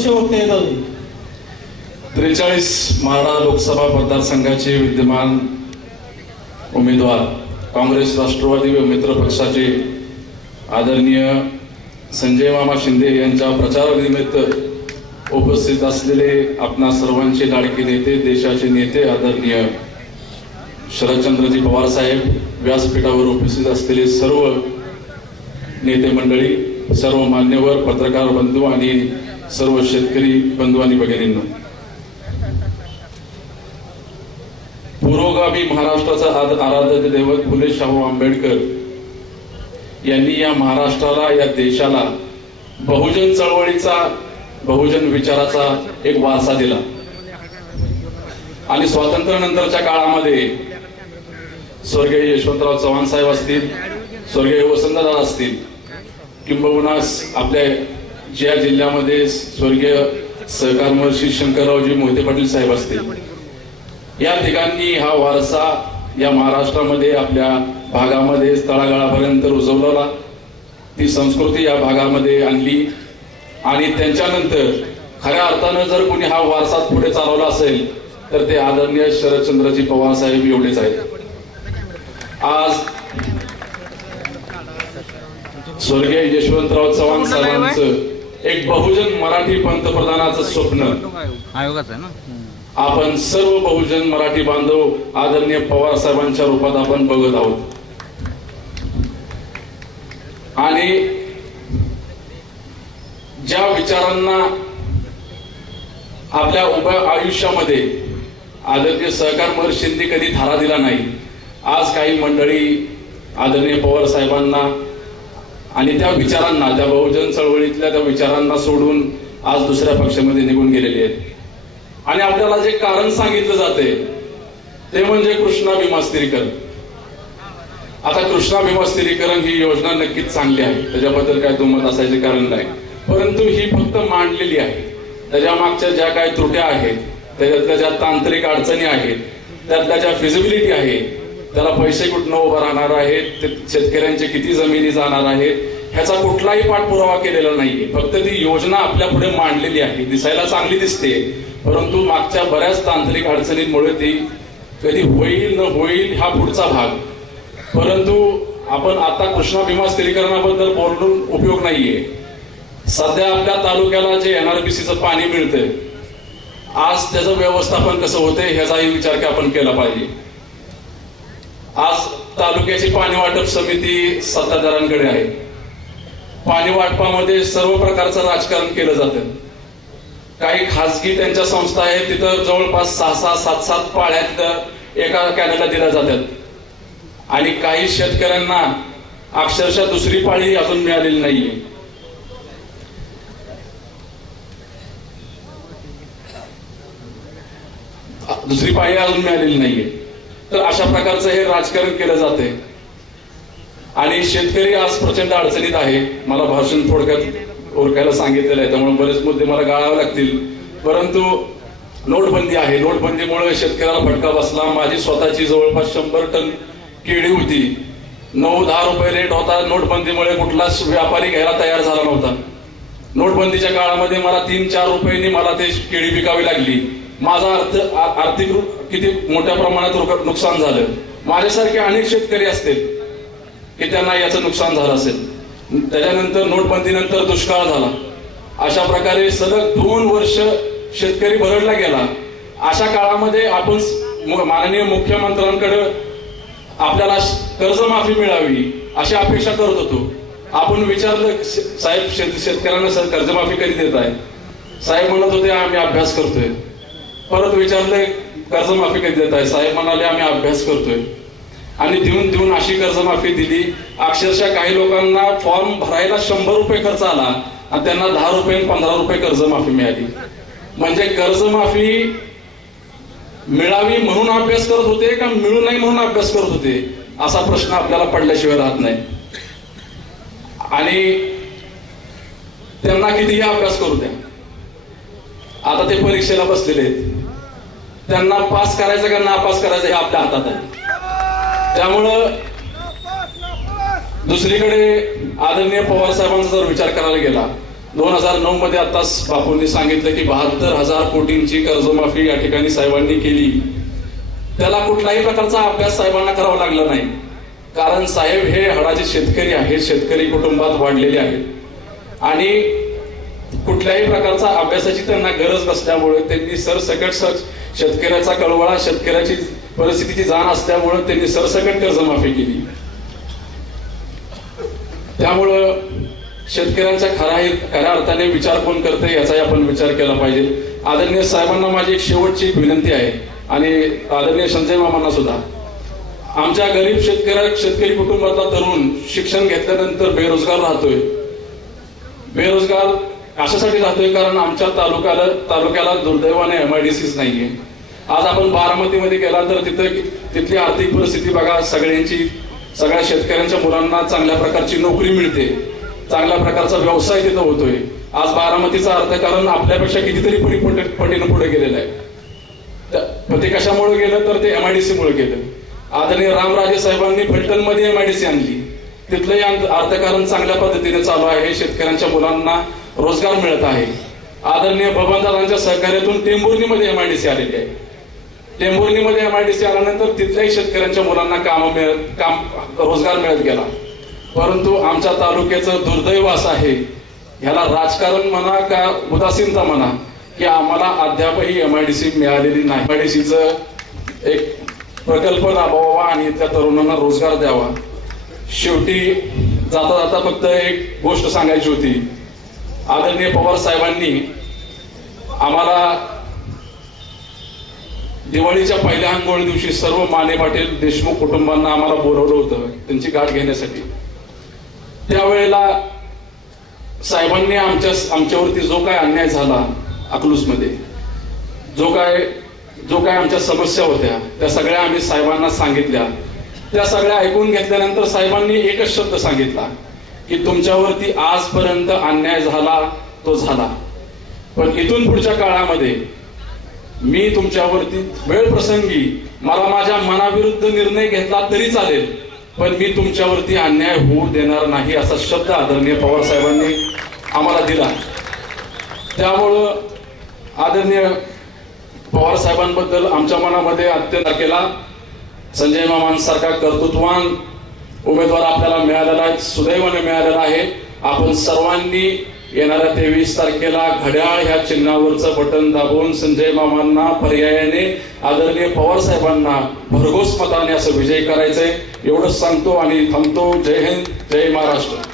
शेवटते येतात त्रेचाळीस माढा लोकसभा मतदारसंघाचे विद्यमान उमेदवार काँग्रेस राष्ट्रवादी व मित्र पक्षाचे आदरणीय संजय मामा शिंदे यांच्या प्रचारानिमित्त उपस्थित असलेले आपणा सर्वांचे लाडके नेते देशाचे नेते आदरणीय शरदचंद्रजी पवार साहेब व्यासपीठावर उपस्थित असलेले सर्व नेते मंडळी सर्व मान्यवर पत्रकार बंधू आणि सर्व शेतकरी बंधू आणि भगिनींना. पुरोगामी महाराष्ट्राचा आद- आराध्य दैवत फुले शाहू आंबेडकर यांनी या महाराष्ट्राला या देशाला बहुजन चळवळीचा बहुजन विचाराचा एक वारसा दिला. आणि स्वातंत्र्यानंतरच्या काळामध्ये स्वर्गीय यशवंतराव चव्हाण साहेब असतील स्वर्गीय वसंतदादा असतील किंबहुनास आपल्या ज्या जिल्ह्यामध्ये स्वर्गीय सहकार महर्षी शंकररावजी मोहिते पाटील साहेब असतील. या ठिकाणी हा वारसा या महाराष्ट्रामध्ये आपल्या भागामध्ये तळागाळापर्यंत रुजवला ती संस्कृती या भागामध्ये आणली. आणि त्यांच्यानंतर खऱ्या अर्थानं जर कोणी हा वारसा पुढे चालवला असेल तर ते आदरणीय शरदचंद्रजी पवार साहेब एवढेच आहेत. आज स्वर्गीय यशवंतराव चव्हाण साहेबांचं एक बहुजन मराठी पंतप्रधानाचं स्वप्न. आयोगाचा आहे ना? आपण सर्व बहुजन मराठी बांधव आदरणीय पवार साहेबांच्या रूपात आपण बघत आहोत. आणि ज्या विचारांना आपल्या उभ्या आयुष्यामध्ये आदरणीय सहकार महर्षींनी कधी थारा दिला नाही आज काही मंडळी आदरणीय पवार साहेबांना आणि त्या विचारांना त्या बहुजन चळवळीतल्या त्या विचारांना सोडून आज दुसऱ्या पक्षामध्ये निघून गेलेले आहेत. आणि आपल्याला जे कारण सांगितलं जाते ते म्हणजे कृष्णा भीमास्थिरीकरण आता कृष्णा भीमास्थिरीकरण ही योजना नक्कीच चांगली आहे. त्याच्याबद्दल काय दुमत असायचे कारण नाही. परंतु ही फक्त मांडलेली आहे. त्याच्या मागच्या ज्या काही त्रुट्या आहेत त्याच्यातल्या ज्या तांत्रिक अडचणी आहेत त्यातल्या ज्या फिजिबिलिटी आहे त्याला पैसे कुठनं उभं राहणार आहेत? ते शेतकऱ्यांचे किती जमिनी जाणार आहेत? ह्याचा कुठलाही पाठपुरावा केलेला नाहीये. फक्त ती योजना आपल्या पुढे मांडलेली आहे. दिसायला चांगली दिसते. परंतु मागच्या बऱ्याच तांत्रिक अडचणींमुळे ती कधी होईल न होईल हा पुढचा भाग. परंतु आपण आता कृष्णा भीमा स्थिरीकरणाबद्दल बोलून उपयोग नाहीये. सध्या आपल्या तालुक्याला जे एनआरबीसीचं पाणी मिळतंय आज त्याचं व्यवस्थापन कसं होतंय ह्याचाही विचार आपण केला पाहिजे. आज तालुक्याची पाणी वाटप समिती सत्ताधाऱ्यांकडे आहे. पाणी वाटपामध्ये सर्व प्रकारचं राजकारण केलं जातं. काही खासगी त्यांच्या संस्था आहेत तिथं जवळपास सहा सहा सात सात पाळ्या तिथं एका कॅनला दिल्या जातात. आणि काही शेतकऱ्यांना अक्षरशः दुसरी पाळी अजून मिळालेली नाहीये. दुसरी पाळी अजून मिळालेली नाहीये. तर अशा प्रकारचं हे राजकारण केलं जाते आणि शेतकरी आज प्रचंड अडचणीत आहे. मला भाषण थोडक्यात ओळखायला सांगितलेलं आहे त्यामुळे बरेच मुद्दे मला गाळावे लागतील. परंतु नोटबंदी आहे. नोटबंदीमुळे शेतकऱ्याला फटका बसला. माझी स्वतःची जवळपास शंभर टन केळी होती. नऊ दहा रुपये रेट होता. नोटबंदीमुळे कुठलाच व्यापारी घ्यायला तयार झाला नव्हता. नोटबंदीच्या काळामध्ये मला तीन चार रुपयांनी मला ते केळी विकावी लागली. माझा अर्थ आर्थिक किती मोठ्या प्रमाणात नुकसान झालं. माझ्यासारखे अनेक शेतकरी असतील की त्यांना याचं नुकसान झालं असेल. त्याच्यानंतर नोटबंदीनंतर दुष्काळ झाला. अशा प्रकारे सलग दोन वर्ष शेतकरी भरडला गेला. अशा काळामध्ये आपण माननीय मुख्यमंत्र्यांकडे आपल्याला कर्जमाफी मिळावी अशी अपेक्षा करत होतो. आपण विचारलं साहेब शेत शेतकऱ्यांना सर कर्जमाफी कधी देत आहे साहेब म्हणत होते आम्ही अभ्यास करतोय. परत विचारले कर्जमाफी कधी देत आहे? साहेब म्हणाले आम्ही अभ्यास करतोय. आणि देऊन देऊन अशी कर्जमाफी दिली. अक्षरशः काही लोकांना फॉर्म भरायला शंभर रुपये खर्च आला आणि त्यांना दहा रुपये आणि पंधरा रुपये कर्जमाफी मिळाली. म्हणजे कर्जमाफी मिळावी म्हणून अभ्यास करत होते का मिळू नये म्हणून अभ्यास करत होते? असा प्रश्न आपल्याला पडल्याशिवाय राहत नाही. आणि त्यांना कितीही अभ्यास करू द्या. आता ते परीक्षेला बसलेले आहेत. त्यांना पास करायचं का नापास करायचं हे आपल्या हातात आहे. त्यामुळं दुसरीकडे आदरणीय पवार साहेबांचा जर विचार करायला गेला दोन हजार नऊ मध्ये आताच बापूंनी सांगितलं की बहात्तर हजार कोटींची कर्जमाफी या ठिकाणी साहेबांनी केली. त्याला कुठल्याही प्रकारचा अभ्यास साहेबांना करावा लागला नाही. कारण साहेब हे हडाचे शेतकरी आहेत शेतकरी कुटुंबात वाढलेले आहेत. आणि कुठल्याही प्रकारचा अभ्यासाची त्यांना गरज नसल्यामुळे त्यांनी सरसकट सर शेतकऱ्याचा कळवळा शेतकऱ्याची परिस्थितीची जाण असल्यामुळे त्यांनी सरसकट कर्जमाफी केली. त्यामुळं शेतकऱ्यांचा खरा खऱ्या अर्थाने विचार कोण करते याचाही आपण विचार केला पाहिजे. आदरणीय साहेबांना माझी एक शेवटची विनंती आहे आणि आदरणीय संजय मामांना सुद्धा. आमच्या गरीब शेतकऱ्या शेतकरी कुटुंबातला तरुण शिक्षण घेतल्यानंतर बेरोजगार राहतोय. बेरोजगार कशासाठी जातोय कारण आमच्या तालुक्याला तालुक्याला दुर्दैवाने एमआयडीसीच नाहीये. आज आपण बारामतीमध्ये गेला तर तिथं तिथली आर्थिक परिस्थिती बघा सगळ्यांची सगळ्या शेतकऱ्यांच्या मुलांना चांगल्या प्रकारची नोकरी मिळते. चांगल्या प्रकारचा व्यवसाय तिथं होतोय. आज बारामतीचा अर्थकारण आपल्यापेक्षा कितीतरी पटी पटीनं पुढे गेलेलं आहे. पण ते कशामुळे गेलं तर ते एमआयडीसी मुळे गेलं. आदरणीय रामराजे साहेबांनी फलटणमध्ये एमआयडीसी आणली. तिथलंही अर्थकारण चांगल्या पद्धतीने चालू आहे. शेतकऱ्यांच्या मुलांना रोजगार मिळत आहे. आदरणीय बबनदादांच्या सहकार्यातून टेंभुर्णीमध्ये सी आलेली आहे. टेंभुर्णीमध्ये सी आल्यानंतर तिथल्याही शेतकऱ्यांच्या मुलांना काम मिळत काम रोजगार मिळत गेला. परंतु आमच्या तालुक्याचं दुर्दैव असं आहे ह्याला राजकारण म्हणा का उदासीनता म्हणा की आम्हाला अद्यापही एम आय डी सी मिळालेली नाही. एम आय डी सीचं एक प्रकल्प राबवावा आणि इथल्या तरुणांना रोजगार द्यावा. शेवटी जाता जाता फक्त एक गोष्ट सांगायची होती आदरणीय पवार साहेबांनी आम्हाला दिवाळीच्या पहिल्या अंघोळ दिवशी सर्व माने पाटील देशमुख कुटुंबांना आम्हाला बोलवलं होतं त्यांची गाठ घेण्यासाठी. त्यावेळेला साहेबांनी आमच्या आमच्यावरती जो काय अन्याय झाला अकलूजमध्ये जो काय जो काय आमच्या समस्या होत्या त्या सगळ्या आम्ही साहेबांना सांगितल्या. त्या सगळ्या ऐकून घेतल्यानंतर साहेबांनी एकच शब्द सांगितला की तुमच्यावरती आजपर्यंत अन्याय झाला तो झाला. पण इथून पुढच्या काळामध्ये मी तुमच्यावरती वेळ प्रसंगी मला माझ्या मनाविरुद्ध निर्णय घेतला तरी चालेल पण मी तुमच्यावरती अन्याय होऊ देणार नाही असा शब्द आदरणीय पवार साहेबांनी आम्हाला दिला. त्यामुळं आदरणीय पवार साहेबांबद्दल आमच्या मनामध्ये अत्यंत केला. संजय मामांसारखा कर्तृत्वान उमेदवार आपल्याला मिळालेला आहे सुदैवाने मिळालेला आहे. आपण सर्वांनी येणाऱ्या तेवीस तारखेला घड्याळ ह्या चिन्हावरचं बटन दाबून संजय मामांना पर्यायाने आदरणीय पवार साहेबांना भरघोस मताने असं विजय करायचंय. एवढंच सांगतो आणि थांबतो. जय हिंद जय महाराष्ट्र.